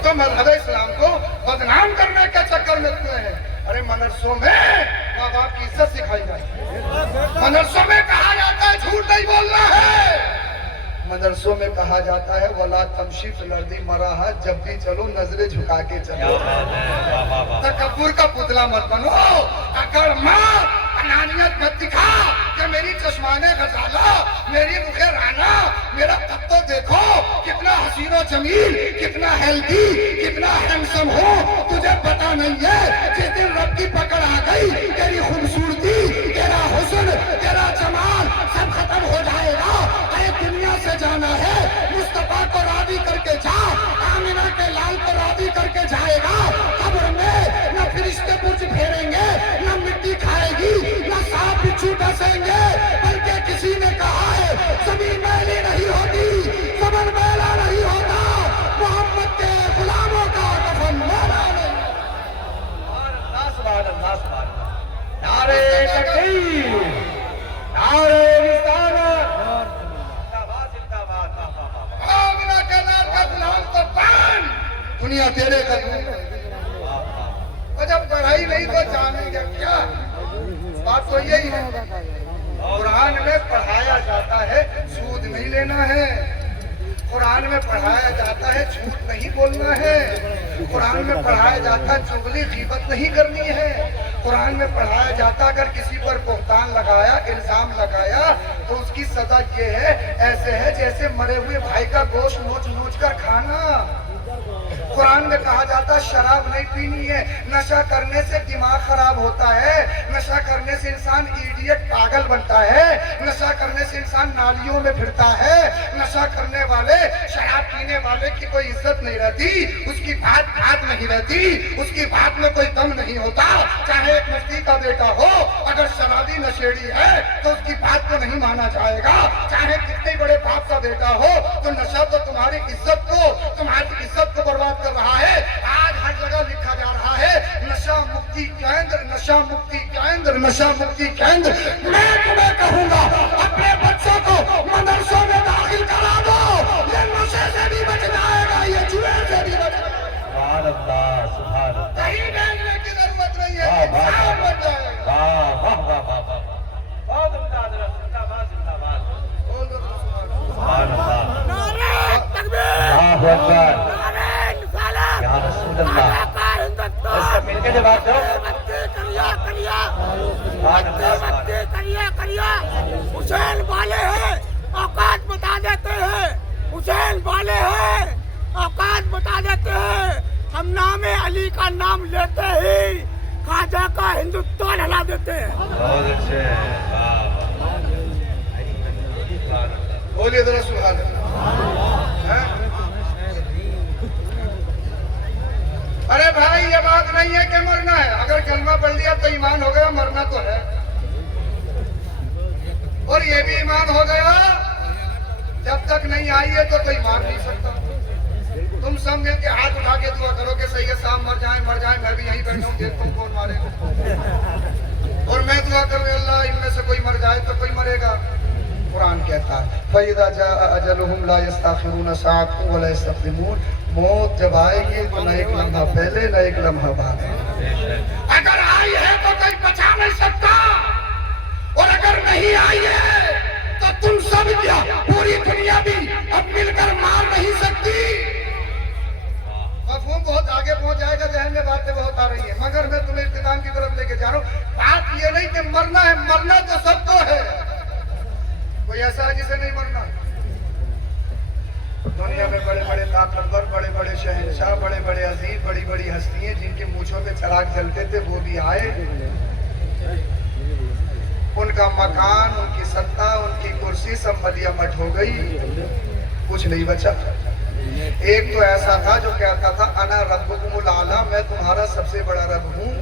तो मजहब इस्लाम को बदनाम करने के चक्कर में तुले हैं। अरे मदरसों में माँ बाप की इज्जत सिखाई जाती है, मदरसों में कहा जाता है झूठ नहीं बोलना है, मदरसों में कहा जाता है वला तमशी फिल अर्दी मराहा, जब भी चलो नजरें झुका के चलो। तकब्बुर का पुतला मत बनो, अकड़ मत, अनानियत मत दिखा कि मेरी चश्माने गजाला, मेरी रुखे राना, मेरा तब तो देखो कितना हसीन और जमील, कितना हेल्दी, कितना हैंडसम हो, तुझे पता नहीं है जिस दिन रब की पकड़ आ गई तेरी खूबसूरती, तेरा हुस्न, तेरा जमाल सब खत्म हो जाएगा। अरे दुनिया से जाना है, मुस्तफा को राजी करके जा, आमिना के लाल को राजी करके जाएगा। कब्र में न फरिश्ते बुर्ज फेरेंगे, न मिट्टी खाएगी, न सांप बिच्छू डसेंगे, बल्कि किसी ने कहा है जमीन मैली नहीं होती, ज़मीन मैला नहीं होता, मोहम्मद के गुलामों का कफन मैला नहीं। नारे तकबीर, नारे रिसालत, आमिना के लाल का गुलाम तो पान, दुनिया तेरे कदमों में। और जब पढ़ाई नहीं तो जानेंगे क्या? बात तो यही है। कुरान में पढ़ाया जाता है सूद नहीं लेना है, कुरान में पढ़ाया जाता है झूठ नहीं बोलना है, कुरान में पढ़ाया जाता है चुगली गीबत नहीं करनी है, कुरान में पढ़ाया जाता अगर किसी पर बोहतान लगाया, इल्जाम लगाया तो उसकी सजा ये है, ऐसे है जैसे मरे हुए भाई का गोश्त नोच नोच कर खाना। कुरान में कहा जाता है शराब नहीं पीनी है, नशा करने से दिमाग खराब होता है, नशा करने से इंसान इडियट पागल बनता है, नशा करने से इंसान नालियों में फिरता है, नशा करने वाले, शराब पीने वाले की कोई इज्जत नहीं रहती, उसकी बात नहीं रहती, उसकी बात में कोई दम नहीं होता। चाहे एक मुफ्ती का बेटा हो, अगर शराबी नशेड़ी है तो उसकी बात को नहीं माना जाएगा। चाहे कितने बड़े बाप का बेटा हो, तो नशा तो तुम्हारी इज्जत को बर्बाद कर रहा है। आज हर जगह लिखा जा रहा है नशा मुक्ति केंद्र, नशा मुक्ति केंद्र, नशा मुक्ति केंद्र। मैं तुम्हें कहूंगा अपने बच्चों को मदरसों में दाखिल करा दो, ये नशे से भी बच जाएगा, ये जुए से भी बच जाएगा। कहीं भेजने की जरूरत नहीं है, इंसान बच जाएगा। मिलकर जवाब दो। हुसैन वाले हैं, औकात बता देते हैं, हुसैन वाले हैं, औकात बता देते हैं। हम नामे अली का नाम लेते ही खाजा का हिंदुस्तान हिला देते हैं। बोलिए जरा सुभान अल्लाह। अरे भाई ये बात नहीं है कि मरना है, अगर कलमा पढ़ लिया तो ईमान हो गया, मरना तो है। और ये भी ईमान हो गया जब तक नहीं आई है तो कोई मार नहीं सकता। तुम सब मिल के हाथ उठा के दुआ करो कि सैयद साहब मर जाए, मैं भी यहीं बैठा हूँ, देखता हूँ कौन मारेगा। और मैं दुआ करूँ अल्लाह इनमें से कोई मर जाए तो कोई मरेगा। कुरान कहता है फइज़ा जाअ अजलुहुम ला यस्तअखिरून साअतन वला यस्तक़दिमून, मौत जब आएगी तो न एक लम्हा पहले न एक लम्हा बाद। अगर आई है तो कोई बचा नहीं सकता, और अगर नहीं आई है तो तुम सब क्या पूरी दुनिया भी अब मिलकर मार नहीं सकती। मफ़हूम बहुत आगे पहुंच जाएगा, ज़हन में बातें बहुत आ रही है, मगर मैं तुम्हें इख्तिताम की तरफ लेके जा रहा हूँ। बात ये नहीं कि मरना है, मरना तो सबको है, कोई ऐसा है जिसे नहीं मरना। दुनिया में बड़े बड़े ताकतवर, बड़े बड़े शहंशाह, बड़े बड़े अजीम, बड़ी बड़ी हस्तियां जिनके मूंछों पे चिराग जलते थे वो भी आए। उनका मकान, उनकी सत्ता, उनकी कुर्सी सब मलिया मट हो गई, कुछ नहीं बचा। एक तो ऐसा था जो कहता था अना रब्बुकुमुल आला, मैं तुम्हारा सबसे बड़ा रब हूँ,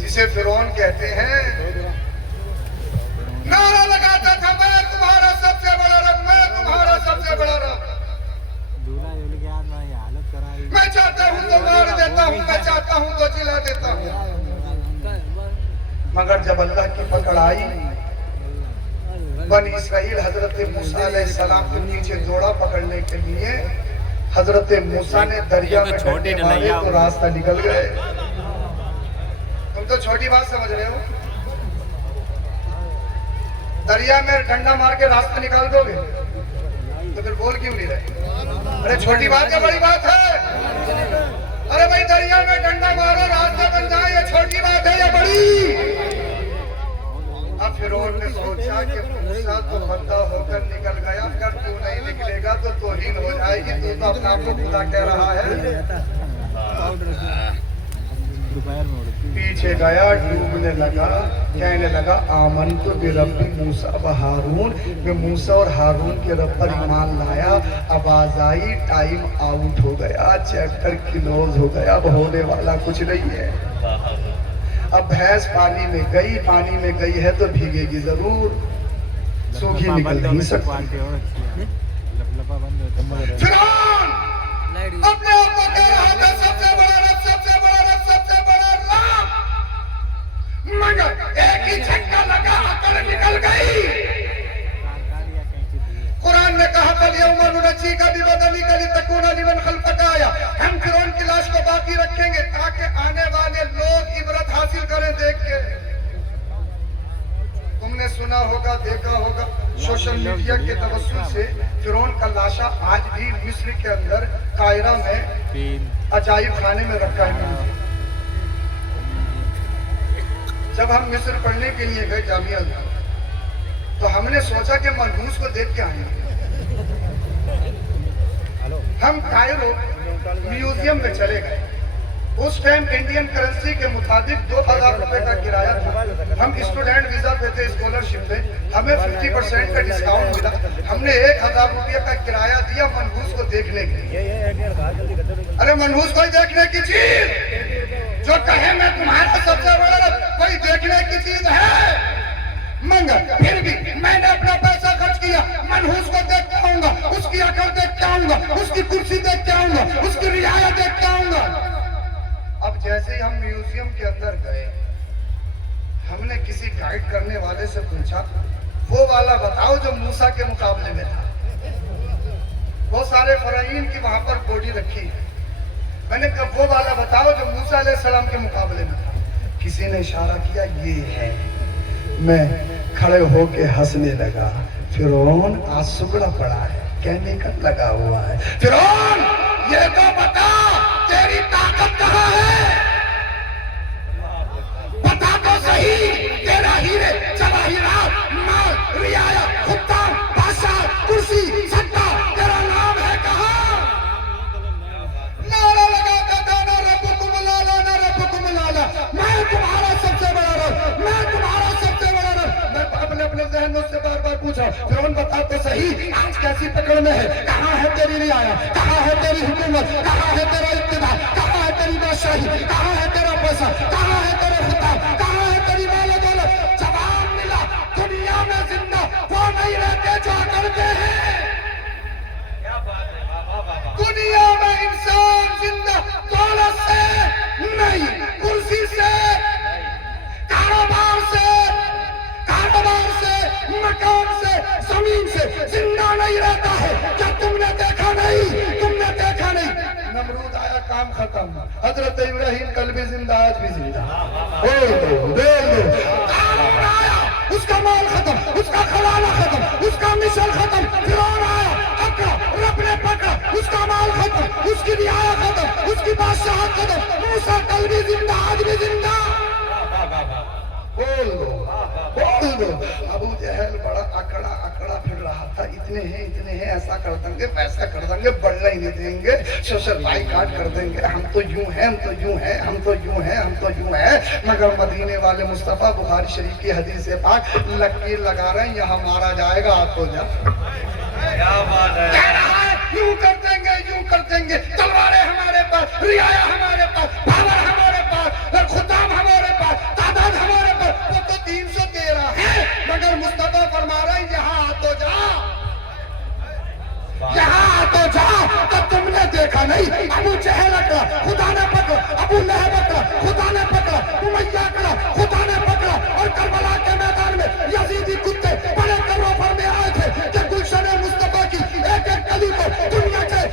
जिसे फिरौन कहते हैं। नारा लगाता था मैं तुम्हारा सबसे बड़ा रब, मैं तुम्हारा सबसे बड़ा रब। मैं चाहता हूँ तो मार देता हूँ, मैं चाहता हूँ तो जिला देता हूँ। मगर जब अल्लाह की पकड़ आई, बनी इसराइल हजरत मूसा अलैहिस्सलाम के नीचे जोड़ा पकड़ने के लिए, حضرت موسیٰ نے دریا میں ڈنڈے مارے تو راستہ نکل گئے. تم تو چھوٹی بات سمجھ رہے ہو. دریا میں ڈنڈا مار کے راستہ نکال دو گے تو پھر بول کیوں نہیں رہے؟ ارے چھوٹی بات یا بڑی بات ہے؟ ارے بھائی دریا میں ڈنڈا مارو راستہ بن جائے، یہ چھوٹی بات ہے یا بڑی؟ اب فرعون نے سوچا کہ موسیٰ تو بندہ ہو کر نکل گیا، اگر تو نہیں نکلے گا تو توہین ہو جائے گی، تو اپنا آپ کو خدا کہہ رہا ہے. پیچھے گیا، ڈوبنے لگا، کہنے لگا آمنت برب موسیٰ و ہارون، میں موسیٰ اور ہارون کے رب پر ایمان لایا. آواز آئی، ٹائم آؤٹ ہو گیا، چیپٹر کلوز ہو گیا، اب ہونے والا کچھ نہیں ہے. اب بھینس پانی میں گئی ہے تو بھیگے گی ضرور، سوکھی نکل نہیں سکتی. فرعون اپنے آپ کو کہہ رہا تھا سب سے بڑا رب، سب سے بڑا رب، سب سے بڑا رب، مگر ایک ہی جھٹکا لگا، عقل نکل گئی. قرآن نے کہا فَالْيَوْمَ نُنَجِّيكَ بِبَدَنِكَ لِتَكُونَ لِمَنْ خَلْفَكَ آیَةً. ہم فرعون کی لاش کو باقی رکھیں گے تاکہ آنے والے لوگ عبرت حاصل کریں دیکھ کے. تم نے سنا ہوگا، دیکھا ہوگا سوشل میڈیا کے توسل سے فرعون کا لاشا آج بھی مصر کے اندر قاہرہ میں عجائب خانے میں رکھا ہے. جب ہم مصر پڑھنے کے لیے گئے جامعہ میں تو ہم نے سوچا کہ منحوس کو دیکھ کے آئیں گے. ہم کائرو میوزیم میں چلے گئے. اس ٹائم انڈین کرنسی کے مطابق 2000 روپے کا کرایہ تھا. ہم اسٹوڈنٹ ویزا پہ تھے، اسکالرشپ پہ، ہمیں 50% کا ڈسکاؤنٹ ملا. ہم نے 1000 روپے کا کرایہ دیا منحوس کو دیکھنے کے لیے. ارے منحوس کوئی دیکھنے کی چیز جو کہے میں تمہارا سب سے بڑا، کوئی دیکھنے کی چیز ہے؟ مگر پھر بھی میں نے اپنا پیسہ خرچ کیا، منحوس کو دیکھ کے آؤں گا، اس کی عقل دیکھ کے آؤں گا، اس کی کرسی دیکھ کے آؤں گا، اس کی رعایت دیکھ کے آؤں گا. اب جیسے ہی ہم میوزیم کے اندر گئے، ہم نے کسی گائیڈ کرنے والے سے پوچھا وہ والا بتاؤ جو موسیٰ کے مقابلے میں تھا. بہت سارے فرعون کی وہاں پر باڈی رکھی ہے. میں نے کہا وہ والا بتاؤ جو موسیٰ علیہ السلام کے مقابلے میں تھا. کسی نے اشارہ کیا یہ ہے. میں کھڑے ہو کے ہنسنے لگا. فرعون آج سگڑا پڑا ہے، کیمیکل لگا ہوا ہے. فرعون یہ تو بتا تیری طاقت کہاں ہے؟ بتا تو صحیح، تیرا ہیرے جواہرات، مال، رعایا، خطاب، بادشاہ، کرسی، سٹا، تیرا نام ہے کہاں؟ نعرہ لگاتا تھا نہ ربکم الاعلی، نہ ربکم الاعلی، میں تمہارا سب سے بڑا رب، میں تمہارا سب سے بڑا رب. میں اپنے ذہن میں اس سے بار بار پوچھا فرعون بتا تو صحیح آج کیسی پکڑ میں ہے؟ کہاں ہے تیری رعایا؟ کہاں ہے تیری حکومت؟ کہاں ہے تیرا اقتدار؟ کہاں ہے تیری بادشاہی؟ کہاں ہے تیرا پیسہ؟ کہاں ہے تیرا خطاب؟ کہاں ہے تیری مال و دولت؟ جواب ملا دنیا میں زندہ وہ نہیں رہتے جو کرتے ہیں. دنیا میں انسان زندہ دولت سے نہیں، کرسی سے، کاروبار سے، مکان سے، زمین سے زندہ نہیں رہتا ہے. کیا تم نے دیکھا نہیں؟ تم نے دیکھا نہیں. نمرود آیا، کام ختم. حضرت ابراہیم کل بھی زندہ، آج بھی زندہ. قارون آیا، اس کا مال ختم، اس کا خزانہ ختم، اس کا مشن ختم. فرعون آیا، پکڑا، رب نے پکڑا، اس کا مال ختم، اس کی رعایا ختم، اس کی بادشاہت ختم. موسیٰ کل بھی زندہ، آج بھی زندہ. بول دو. ابو جہل بڑا اکڑا پھر رہا تھا. اتنے ہیں، ایسا کر دیں گے، ویسا کر دیں گے، بڑھنا ہی نہیں دیں گے، سوشل بائیکاٹ کر دیں گے. ہم تو یوں ہیں، ہم تو یوں ہیں، ہم تو یوں ہیں، ہم تو یوں ہیں. مگر مدینے والے مصطفیٰ بخاری شریف کی حدیث پاک لکیر لگا رہے ہیں، یہاں مارا جائے گا آپ کو جا. کہہ رہا ہے یوں کر دیں گے، یوں کر دیں گے. تلواریں ہمارے پاس، رعایا ہمارے پاس، پاور ہمارے پاس، خطاب ہمارے پاس، تعداد ہمارے پاس. وہ تو 313 ہے، مگر مصطفیٰ فرما رہے ہیں یہاں آ تو جا، یہاں آ تو جا. تو تم نے دیکھا نہیں ابو جہل اکڑا، خدا نے پکڑا. ابو لہب اکڑا، خدا نے پکڑا. امیہ اکڑا، خدا نے پکڑا. اور کربلا کے میدان میں یزیدی کتے بڑے قبروں پر میں آئے تھے کہ گلشن مصطفیٰ کی ایک ایک کلی کو دنیا کے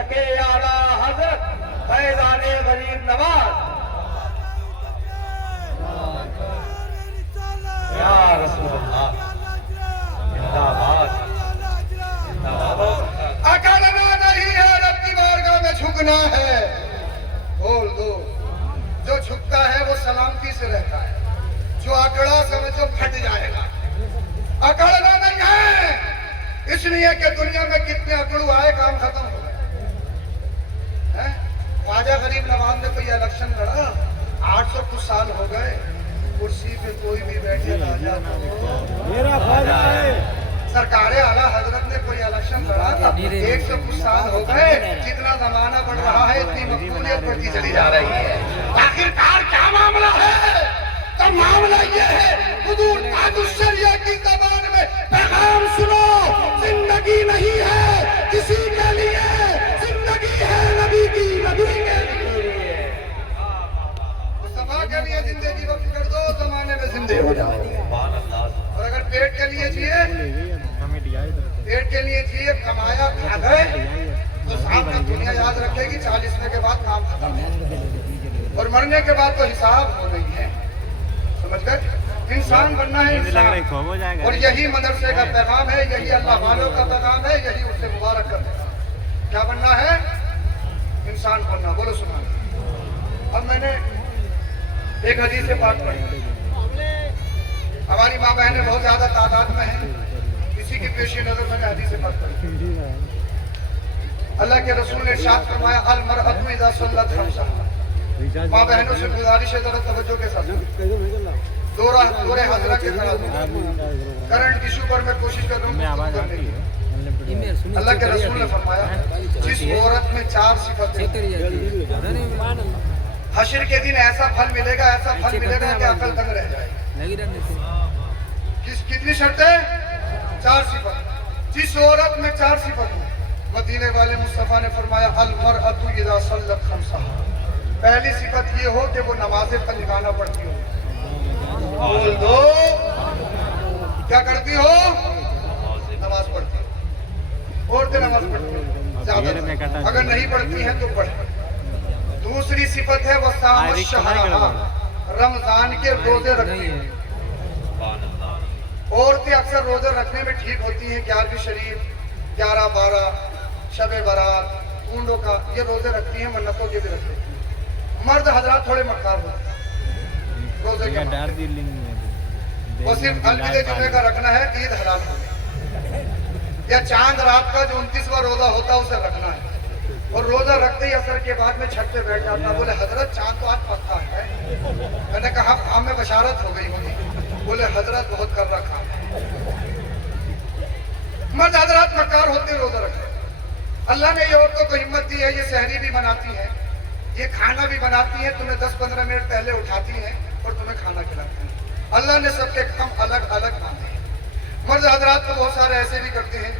सके आला हजरत फैजान गरीब नवाज या रसूल अल्लाह जिंदाबाद अकड़ना नहीं है, रब की बारगाह में झुकना है। बोल दो, जो झुकता है वो सलामती से रहता है, जो अकड़ा समझो फट जाएगा। अकड़ना नहीं है, इसलिए कि दुनिया में कितने अकड़ू आए, काम खत्म हो गए। ख्वाजा गरीब नवाज ने कोई इलेक्शन लड़ा, 800 कुछ साल हो गए, कुर्सी पे कोई भी बैठे राजा मेरा ख्वाजा है। सरकार आला हजरत ने कोई इलेक्शन लड़ा था, 100 कुछ साल हो गए। जितना जमाना बढ़ रहा है इतनी मकबूलियत बढ़ती चली जा रही है। आखिरकार क्या मामला है? तो मामला ये है, हुजूर ताजुश्शरिया की ज़बान में पैगाम सुनो, जिंदगी नहीं है किसी के लिए, जिंदगी है नबी की, नबी के लिए। मुस्तफा के लिए जिंदगी वक्त कर दो, जमाने में जिंदे हो जाओ। और अगर पेट के लिए जिए, पेट के लिए जिए, कमाया खा गए, तो सामने दुनिया याद रखेगी 40वें के बाद काम खत्म है, और मरने के बाद तो हिसाब हो गई है। समझ गए? इंसान बनना है इंसान, और यही मदरसे का पैगाम है, यही अल्लाह वालों का पैगाम है, यही उससे मुबारक करने का। क्या बनना है? इंसान बनना। बोलो सुभान अल्लाह। अब मैंने एक हदीस से बात पढ़ी, हमारी माँ बहनें बहुत ज्यादा तादाद में हैं, इसी की पेशी नजर मैंने हदीस से बात पढ़ी। अल्लाह के रसूल ने इरशाद फरमाया, अल मरअतु इज़ा सल्लत खम्सा। माँ बहनों से गुजारिश है, जरा तवज्जो के साथ दोरे हाजरा के साथ करंट इशू पर मैं कोशिश कर रहा हूँ करने की। अल्लाह के रसूल ने फरमाया, जिस औरत में 4 सिफतें, हश्र के दिन ऐसा फल मिलेगा, ऐसा फल मिलेगा कि अकल दंग रह जाएगी। कितनी शर्तें? 4 सिफत। जिस औरत में 4 सिफत हो, मदीने वाले मुस्तफा ने फरमाया, अल मरअतु इज़ा सल्लत खम्सा। पहली सिफत ये हो कि वो नमाज़े पंजगाना पढ़ती हो। बोल दो, क्या करती हो? नमाज पढ़ती हो। औरतें नमाज पढ़ती हो ज्यादा, अगर नहीं पढ़ती हैं तो पढ़े। दूसरी सिफत है वो साम शहरा, रमजान के रोजे रखती है। औरतें अक्सर रोजे रखने में ठीक होती हैं, 11वीं शरीफ, 11, 12, शबे बारात, ऊंडों का, ये रोजे रखती हैं, मन्नतों के भी रखती हैं। मर्द हजरात थोड़े मक्कार होते हैं रोजे के, वो सिर्फ अलविदे जुमे का रखना है, ईद हलाल हो, या चांद रात का जो 29वां रोजा होता है उसे रखना है। और रोजा रखते ही असर के बाद में छत पे बैठ जाता, बोले हजरत चांद तो आज पक्का है। मैंने कहा काम में बशारत हो गई होगी। बोले हजरत बहुत कर रखा है। मर्द हजरात मक्कार होते रोजा रखते। अल्लाह ने ये औरतों को हिम्मत दी है, ये सहरी भी बनाती है, ये खाना भी बनाती है, तुम्हें 10-15 मिनट पहले उठाती है और तुम्हें खाना खिलाती है। अल्लाह ने सबके काम अलग अलग बांधे हैं। मर्द हजरात को बहुत सारे ऐसे भी करते हैं।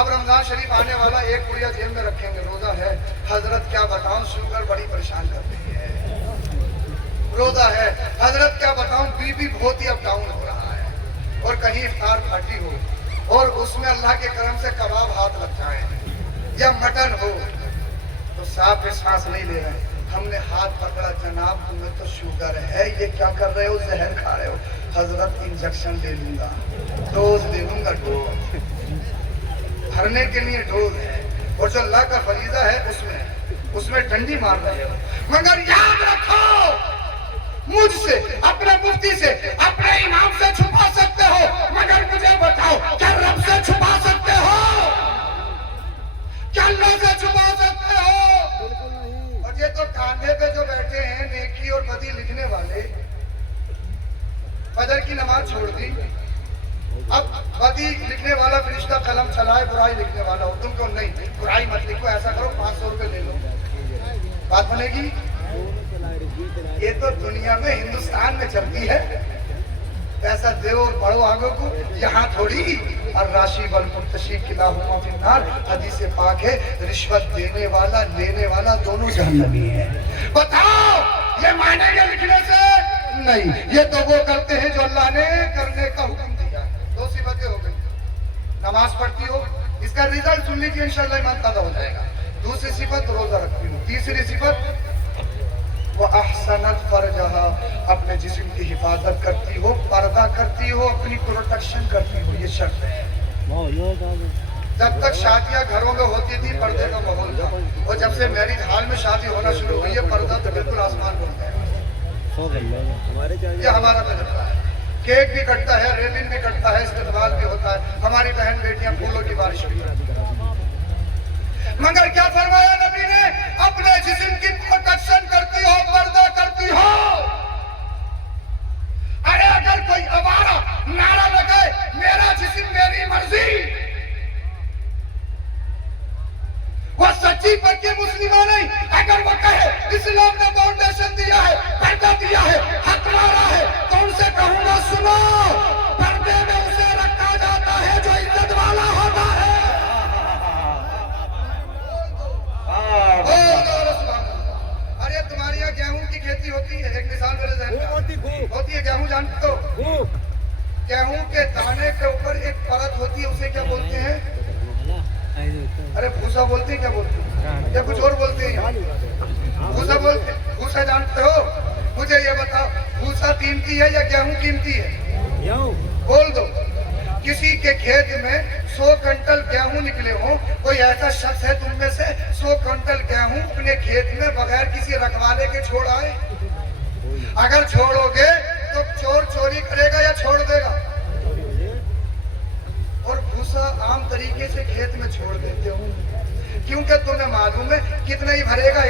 अब रमजान शरीफ आने वाला, एक पुड़िया जेब में रखेंगे, रोजा है। हजरत क्या बताऊं, शुगर बड़ी परेशान कर रही है। रोजा है, हजरत क्या बताऊं, बीपी बहुत ही अप डाउन हो रहा है, और कहीं इफ्तार पार्टी हो और उसमें अल्लाह के करम से कबाब हाथ लग जाए या मटन हो तो साफ सांस नहीं ले रहे। हमने हाथ पकड़ा, जनाब तुम्हें तो शुगर है, ये क्या कर रहे हो, जहर खा रहे हो। हजरत इंजेक्शन ले लूंगा, डोज ले लूंगा, डोज भरने के लिए डोज है, और जो अल्लाह का फरीजा है उसमें डंडी मार रहे हो। मगर याद रखो, मुझसे, अपने मुफ्ती से, अपने इमाम से छुपा सकते हो, मगर मुझे बताओ क्या रब से छुपा सकते हो? क्या अल्लाह से छुपा सकते हो? और ये तो कांधे पे जो बैठे हैं नेकी और बदी लिखने वाले, फजर की नमाज छोड़ दी, अब बदी लिखने वाला फरिश्ता कलम चलाए, बुराई लिखने वाला हो, तुमको नहीं, बुराई मत लिखो, ऐसा करो 500 रुपए ले लो, बात बनेगी। ये तो दुनिया में, हिंदुस्तान में चलती है। पैसा दे और बढ़ो आगे को, यहाँ थोड़ी। और राशि बल मुर्तशी किलाहुमा फिन्नार, हदीस पाक है, रिश्वत देने वाला लेने वाला दोनों जहन्नमी है। बताओ, ये मानेंगे लिखने से? नहीं, ये तो वो करते हैं जो अल्लाह ने करने का हुक्म दिया। 2 सिफतें हो गई। नमाज पढ़ती हो, इसका रिजल्ट सुन लीजिए, इंशाअल्लाह ईमान ताज़ा हो जाएगा। دوسری صفت روزہ رکھتی ہو. تیسری صفت وَأَحْسَنَتْ فَرْجَهَا, اپنے جسم کی حفاظت کرتی ہو, پردہ کرتی ہو, اپنی پروٹیکشن کرتی ہو. یہ شرط ہے. جب تک شادیاں گھروں میں ہوتی تھی پردے کا ماحول تھا, اور جب سے میرج ہال میں شادی ہونا شروع ہوئی ہے پردہ تو بالکل آسمان بن گیا. یہ ہمارا تجربہ ہے. کیک بھی کٹتا ہے, ریبن بھی کٹتا ہے, استقبال بھی ہوتا ہے, ہماری بہن بیٹیاں پھولوں کی بارش بھی کرتی ہیں. مگر کیا فرمایا نبی نے, اپنے جسم کی پروٹیکشن کرتی ہو, پردہ کرتی ہو. ارے اگر کوئی آوارہ نعرہ لگائے میرا جسم میری مرضی, وہ سچی پکی مسلمہ نہیں. اگر وہ کہے اسلام نے فاؤنڈیشن دیا ہے, پردہ دیا ہے, حق مارا ہے, تو ان سے کہوں گا سنو, پردے میں اسے رکھا جاتا ہے جو عزت والا ہوتا ہے. ارے تمہاری یہاں گیہوں کی کھیتی ہوتی ہے, ایک مثال میرے ذہن میں ہوتی ہے. گیہوں جانتے ہو, گیہوں کے دانے کے اوپر ایک پرت ہوتی ہے, اسے کیا بولتے ہیں؟ ارے بھوسا بولتے ہیں, کیا بولتے ہیں, یا کچھ اور بولتے ہیں؟ بھوسا بولتے ہیں. بھوسا جانتے ہو؟ مجھے یہ بتاؤ, بھوسا قیمتی ہے یا گیہوں قیمتی ہے؟ بول دو. کسی کے کھیت میں 100 کنٹل گیہوں نکلے ہوں, کوئی ایسا شخص ہے تم میں سے 100 کنٹل گیہوں اپنے کھیت میں بغیر کسی رکھوالے کے چھوڑ آئے؟ اگر چھوڑو گے تو چور چوری کرے گا یا چھوڑ دے گا؟ اور بھوسا عام طریقے سے کھیت میں چھوڑ دیتے ہو, کیونکہ تمہیں معلوم ہے کتنا ہی بھرے گا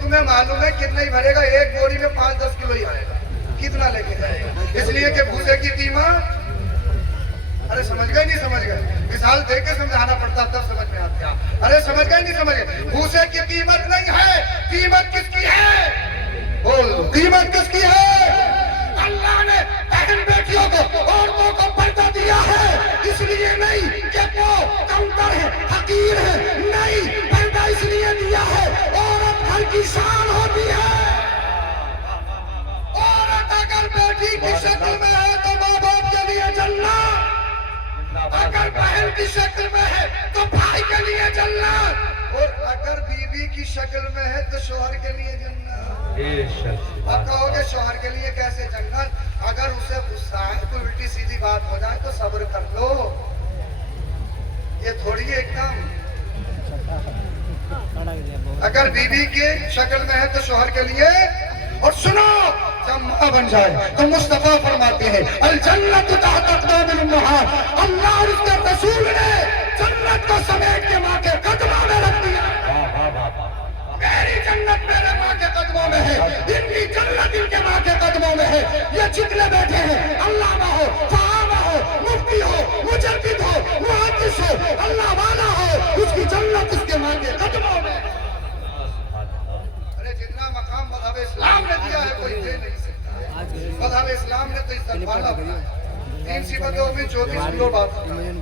تمہیں معلوم ہے کتنا ہی بھرے گا, ایک بوری میں 5-10 کلو ہی آئے گا, کتنا لے کے جائے گا. اس لیے کہ بھوسے کی قیمت, ارے سمجھ گئے نہیں سمجھ گئے, مثال دے کے سمجھانا پڑتا تب سمجھ میں آتی ہے. ارے سمجھ گئے نہیں سمجھ گئے, بھوسے کی قیمت نہیں ہے, قیمت کس کی ہے؟ بول, قیمت کس کی ہے؟ اللہ نے بہن بیٹیوں کو, عورتوں کو پردہ دیا ہے, اس لیے نہیں کہ وہ کمتر ہے, حقیر ہے, نہیں, پردہ اس لیے دیا ہے عورت گھر کی شان ہوتی ہے. عورت اگر بیٹی کی شکل میں ہے تو ماں باپ کے لیے جنت, اگر بہن کی شکل میں ہے تو بھائی کے لیے جنت, اور اگر بیوی کی شکل میں ہے تو شوہر کے لیے جنت. اب کہو گے شوہر کے لیے کیسے جنت؟ اگر اسے غصہ ہے تو الٹی سیدھی بات ہو جائے تو صبر کر لو, یہ تھوڑی ایک دم. اگر بیوی کی شکل میں ہے تو شوہر کے لیے. اور سنو, جب ماں بن جائے تو مصطفیٰ فرماتے ہیں الجنت تحت اقدام الامہات, اللہ اور اس کے رسول نے جنت کو سمیٹ کے ماں کے قدموں میں رکھ دیا. میری جنت میرے ماں کے قدموں میں ہے, ان کی جنت ان کے ماں کے قدموں میں ہے. یہ جتنے بیٹھے ہیں, علامہ ہو, فہامہ ہو, مفتی ہو, مجدد ہو, محدث ہو, اللہ والا ہو, اس کی جنت اس کے ماں کے قدموں میں. ارے جتنا مقام مذہب اسلام نے دیا ہے کوئی دے نہیں سکتا. مذہب اسلام نے تو عزت والا بنایا. 3 صفتوں میں 34 کلو بات ہوتا ہے.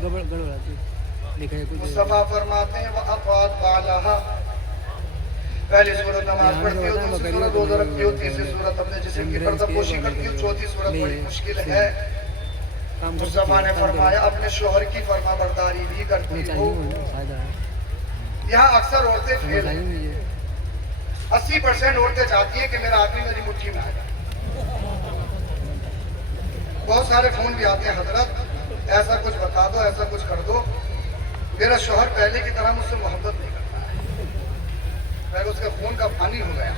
مصطفیٰ فرماتے ہیں وَأَطَاعَتْ بَعْلَهَا, پہلی صورت نماز پڑھتی ہو, دوسری صورت روزہ رکھتی ہو, تیسری صورت اپنے جسم کی پردہ پوشی کرتی ہو, چوتھی صورت بڑی مشکل ہے. مصطفیٰ نے فرمایا اپنے شوہر کی فرما برداری بھی کرتی ہو. یہاں اکثر عورتیں فیل ہیں, 80% عورتیں چاہتی ہیں کہ میرا آدمی میری مٹھی میں آ جائے. بہت سارے فون بھی آتے ہیں, حضرت ایسا کچھ بتا دو, ایسا کچھ کر دو, میرا شوہر پہلے کی طرح مجھ سے محبت نہیں کرتا ہے, پہلے اس کے خون کا پانی ہو گیا,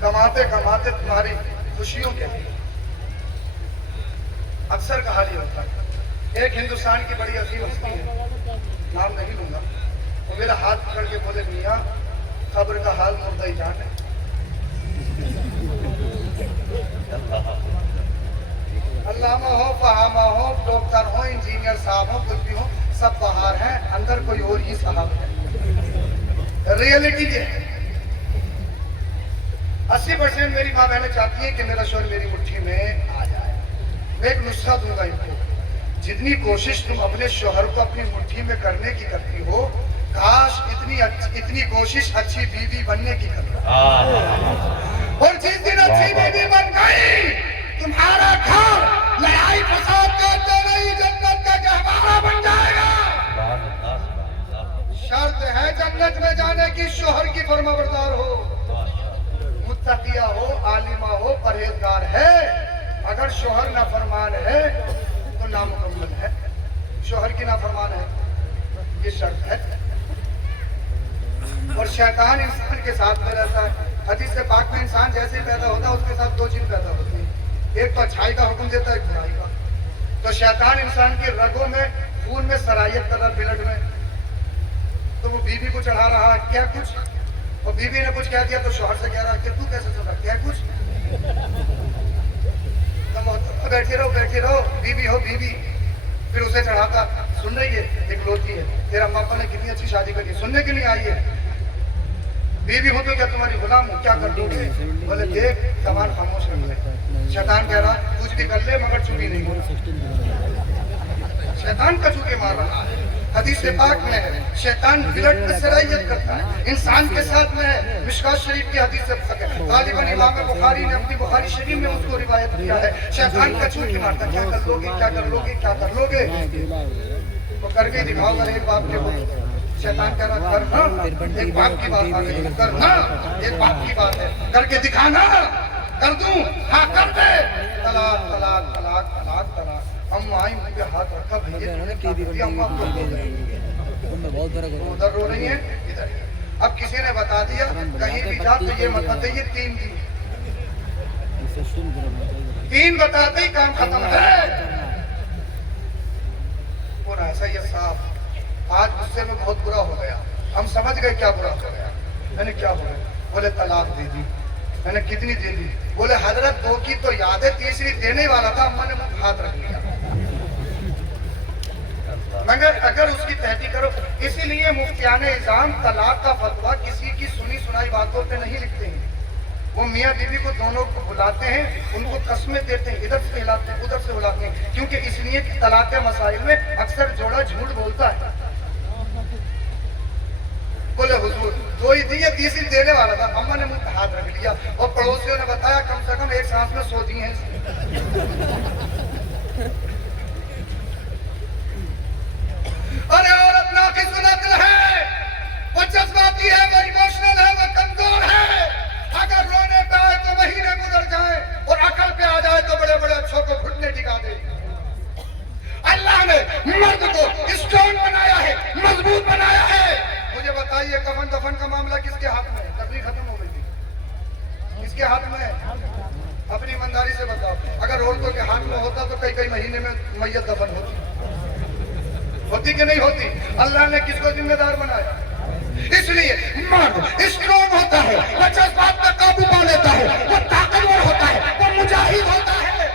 کماتے کماتے تمہاری خوشیوں کے لیے. اکثر کہا نہیں ہوتا. ایک ہندوستان کی بڑی عظیم ہستی ہے, نام نہیں لوں گا, وہ میرا ہاتھ پکڑ کے بولے میاں قبر کا حال مردہ ہی جان ہے. علامہ ہو, فہامہ ہو, ڈاکٹر ہو, انجینئر صاحب ہو, کچھ بھی ہو, سب باہر ہیں, اندر کوئی اور ہی صاحب ہے. ریئلٹی یہ ہے. 80% میری ماں بہنیں چاہتی ہیں کہ میرا شوہر میری مٹھی میں آ جائے. میں ایک نسخہ دوں گا ان کو, جتنی کوشش تم اپنے شوہر کو اپنی مٹھی میں کرنے کی کرتی ہو, کاش اتنی کوشش اچھی بیوی بننے کی کرتی. اور جس دن اچھی بیوی بن گئی, تمہارا گھر لڑائی فساد کا نہیں, جنت کا گہوارہ بن جائے گا. शर्त है जन्नत में जाने की शोहर की फरमाबरदार हो, मुत्तकिया हो, आलिमा हो, परहेजगार है। अगर शोहर नाफरमान है तो नामुकम्मल है। शोहर की नाफरमान है, ये शर्त है। और शैतान इंसान के साथ में रहता है। हदीस से पाक में इंसान जैसे ही पैदा होता है उसके साथ दो चीज पैदा होती है, एक तो अच्छाई का हुक्म देता है, एक बुराई का। तो शैतान इंसान की रगों में, खून में सरायत कर रहा, ब्लड में। तो वो बीवी को चढ़ा रहा है क्या कुछ, और बीवी ने कुछ कह दिया तो शौहर से कह रहा है कि तू कैसे चढ़ा क्या कुछ। तो बैठे रहो, बीवी हो बीवी। फिर उसे चढ़ाता, सुन रही है, इकलौती है, तेरा अम्मा पापा ने कितनी अच्छी शादी करी, सुनने के लिए आई है। बीवी हो तो क्या तुम्हारी गुलाम हो, क्या कर दोगे? बोले देख जबान खामोश रख ले। शैतान कह रहा कुछ भी कर ले मगर चुपी नहीं हो। शैतान का चूके मार रहा है। हदीस पाक में है शैतान ब्लड में सरायत करता है, इंसान के साथ में है। मिशकात शरीफ की हदीस से पता है, गालिबन इमाम बुखारी ने अपनी बुखारी शरीफ में उसको रिवायत किया है। शैतान का चूके मारता, क्या कर लोगे, क्या कर लोगे, क्या कर लोगे। वो करके दिखाओगे एक बाप के। शैतान कह रहा करना, एक बाप की बात आ गई, करना एक बाप की बात है, करके दिखाना, कर दूं, हाँ कर दे। तलाक तलाक तलाक तलाक तलाक। अम्मा आई मुझे हाथ रखा, भैया तूने क्या दिया? अम्मा को उधर रो रही है, इधर। अब किसी ने बता दिया कहीं भी जा तो ये मत बताइए 3 दिन, 3 बताते ही काम खत्म है। और ऐसा ये साफ आज गुस्से में बहुत बुरा हो गया, हम समझ गए क्या बुरा हो गया। मैंने क्या हो गया? बोले तलाक दे दी। मैंने कितनी दे दी? बोले हजरत 2 की तो याद है, तीसरी देने वाला था, अम्मा ने हाथ रख लिया। मगर अगर उसकी तहकीक करो, इसीलिए मुफ्तियाने इज़ाम तलाक का फतवा किसी की सुनी सुनाई बातों पे नहीं लिखते हैं। वो मियाँ बीवी को दोनों को बुलाते हैं, उनको कस्में देते हैं, इधर से हिलाते हैं, उधर से बुलाते हैं, क्योंकि इसलिए कि तलाक के मसाइल में अक्सर जोड़ा झूठ बोलता है। बोले हुजूर 2 ही दी, तीसरी देने वाला था, अम्मा ने मुंह पे हाथ रख लिया। और पड़ोसियों ने बताया कम से कम एक सांस में 100 दी हैं। अरे औरत नाक़िस नक़्ल है, वो जज्बाती है, वो इमोशनल है, वो कमजोर है। अगर रोने पे आए तो महीने गुजर जाए, और अकल पे आ जाए तो बड़े बड़े अच्छों को घुटने टिका दे। अल्लाह ने मर्द को स्ट्रॉन्ग बनाया है, मजबूत बनाया है। मुझे बताइए कफन दफन का मामला किसके हाथ में है? तकलीफ खत्म हो गई थी, किसके हाथ में है? अपनी ईमानदारी से बताओ। अगर औरतों के हाथ में होता तो कई महीने में मैयत दफन होती कि नहीं होती? अल्लाह ने किसको जिम्मेदार बनाया? इसलिए मर्द स्ट्रॉन्ग होता है, वो जज्बात पर काबू पा लेता है, वो ताकतवर होता है, वो मुजाहिद होता है।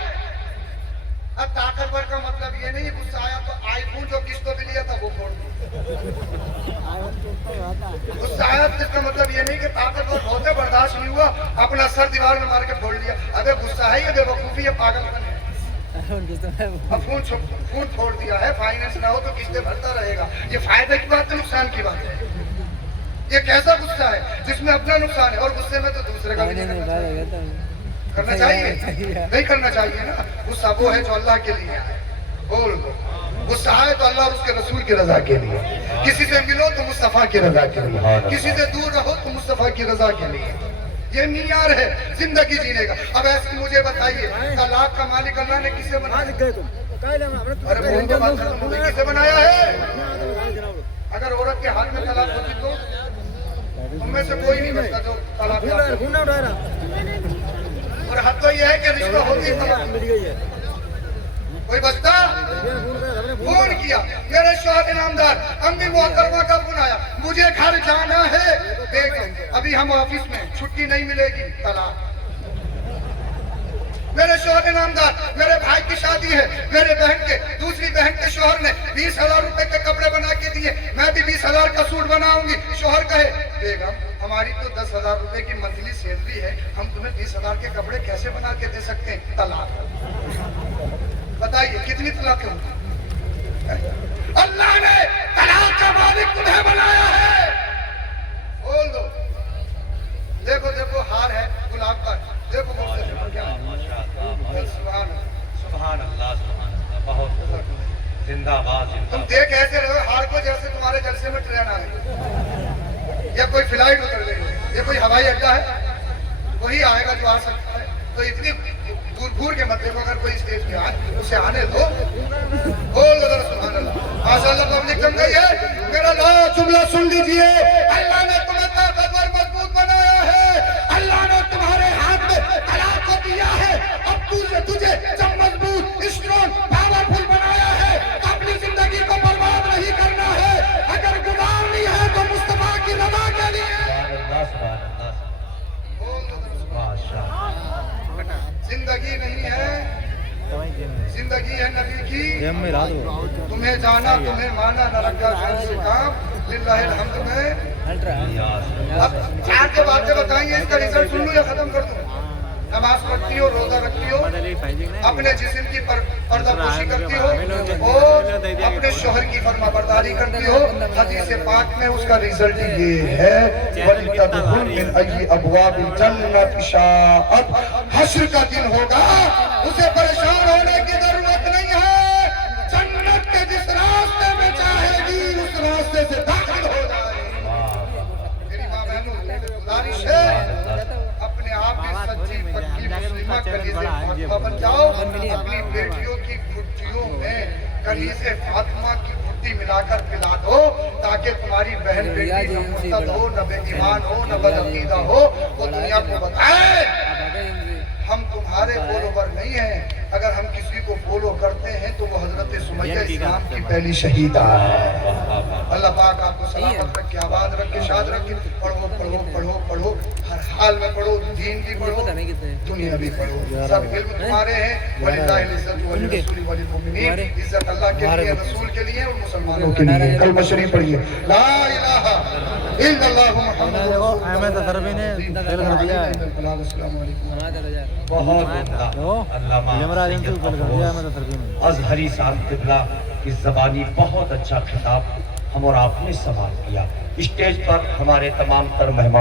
अब ताकतवर का मतलब ये नहीं गुस्सा आया तो आईफोन जो किस्तों पे लिया था वो फोड़ दो। गुस्सा आया तो इसका मतलब ये नहीं कि ताकतवर बहुत है, बर्दाश्त नहीं हुआ, अपना सर दीवार में मार के फोड़ लिया। अगर गुस्सा है ये बेवकूफी है, पागलपन है। अब खून छोड़ दिया है, फाइनेंस ना हो तो किस्तें भरता रहेगा। ये फायदे की बात है, नुकसान की बात है? ये कैसा गुस्सा है जिसमें अपना नुकसान है, और गुस्से में तो दूसरे का भी नहीं करना चाहिए? नहीं करना चाहिए ना। गुस्सा वो है जो अल्लाह के लिए है। बोल दो गुस्सा है तो अल्लाह और उसके रसूल की रजा के लिए। किसी से मिलो तो मुस्तफा की रजा के लिए, किसी से दूर रहो तो मुस्तफा की रजा के लिए। ये मीयार है जिंदगी जीने का। अब ऐसे मुझे बताइए तलाक का मालिक अल्लाह ने किसे बनाया? अरे किसे बनाया है? अगर औरत के हाथ में तलाक होती तो उनमें से कोई नहीं बचता जो तलाक। और हद तो यह है कि रिश्ता होती कोई बचता? फोन किया मेरे शौहर इनामदार अम्मी मोहतरमा का फोन आया, मुझे घर जाना है, बेगम अभी हम ऑफिस में, छुट्टी नहीं मिलेगी, तलाक। मेरे शौहर इनामदार मेरे भाई की शादी है, मेरे बहन के दूसरी बहन के शौहर ने 20,000 रुपए के कपड़े बना के दिए, मैं भी 20,000 का सूट बनाऊंगी। शौहर कहे बेगम हमारी तो 10,000 रुपए की मंथली सैलरी है, हम तुम्हें 20,000 के कपड़े कैसे बना के दे सकते हैं? तलाक। बताइए कितनी तलाक होंगी? अल्लाह ने तलाक का मालिक तुम्हें बनाया है। बोल दो। देखो देखो हार है गुलाब का, देखो सुभान अल्लाह बहुत जिंदाबाद। तुम देख ऐसे रहो हार को जैसे तुम्हारा तुम्हारे जलसे में ट्रेन आ गई या कोई फ्लाइट उतर गई, ये कोई हवाई अड्डा है? वही आएगा जो आ सकता है। तो इतनी दूर दूर के मतलब अगर कोई स्टेज पे आए उसे आने दो। बोल दो सुभान अल्लाह। माशाअल्लाह पब्लिक जम गई है। मेरा ला जुमला सुन लीजिए। अल्लाह ने तुम्हें ताकतवर मजबूत बनाया है, अल्लाह ने तुम्हारे हाथ में कला को दिया है। अब तुझे जब मजबूत स्ट्रॉन्ग पावरफुल बनाया है तो अपनी जिंदगी को बर्बाद नहीं करना है। अगर गुजारनी है तो मुस्तफा की रजा के लिए। जिंदगी नहीं है, जिंदगी है नबी की। तुम्हें जाना तुम्हें माना न रखा से काम लिल्लाहिल हम्द में। अब चार के बातें बताइए, इसका रिजल्ट सुन लो या खत्म कर दूं। नमाज पढ़ती हो, रोजा रखती हो, अपने जिस्म की पर्दापोशी करती हो और अपने शोहर की फरमाबरदारी करती हो। हदीस पाक में उसका रिजल्ट ये है, वलितदखुल मिन अय्यि अबवाबिल जन्नति शाअत। हश्र का दिन होगा, उसे परेशान होने की जरूरत नहीं है। जन्नत के जिस रास्ते में चाहेगी उस रास्ते से दाखिल हो जाएगी। मेरी माँ बहनों, गुजारिश है अपने आप में सच्ची पक्की मुस्लिमा कलीज़े फातिमा बन जाओ। अपनी बेटियों की गुड्डियों में कलीज़े फातिमा की गुड्डी मिलाकर पिला दो, ताकि तुम्हारी बहन बेटी न मुर्तद हो, न बेईमान हो, न बदअकीदा हो, वो दुनिया को बताए हम तुम्हारे फॉलोवर नहीं हैं। अगर हम किसी को फॉलो करते हैं तो वो हजरत सुमैया इस्लाम की पहली शहीदा है। अल्लाह पाक आपको सलामत रखे, आबाद रखे, शाद रखे। पढ़ो पढ़ो पढ़ो पढ़ो, हर हाल में पढ़ो, दीन भी पढ़ो, दुनिया भी पढ़ो। सब इल्म तुम्हारे हैं। वलिल्लाहिल इज्जतु व लिरसूलिहि व लिलमुमिनीन। इज्जत अल्लाह के लिए, रसूल के लिए और मुसलमानों के लिए। कलमा शरीफ पढ़िए, ला इलाहा इल्लल्लाह मुहम्मदुर अज़हरी साहब क़िबला की ज़बानी बहुत अच्छा खिताब हम और आपने समाअत किया। स्टेज पर हमारे तमाम तर मेहमान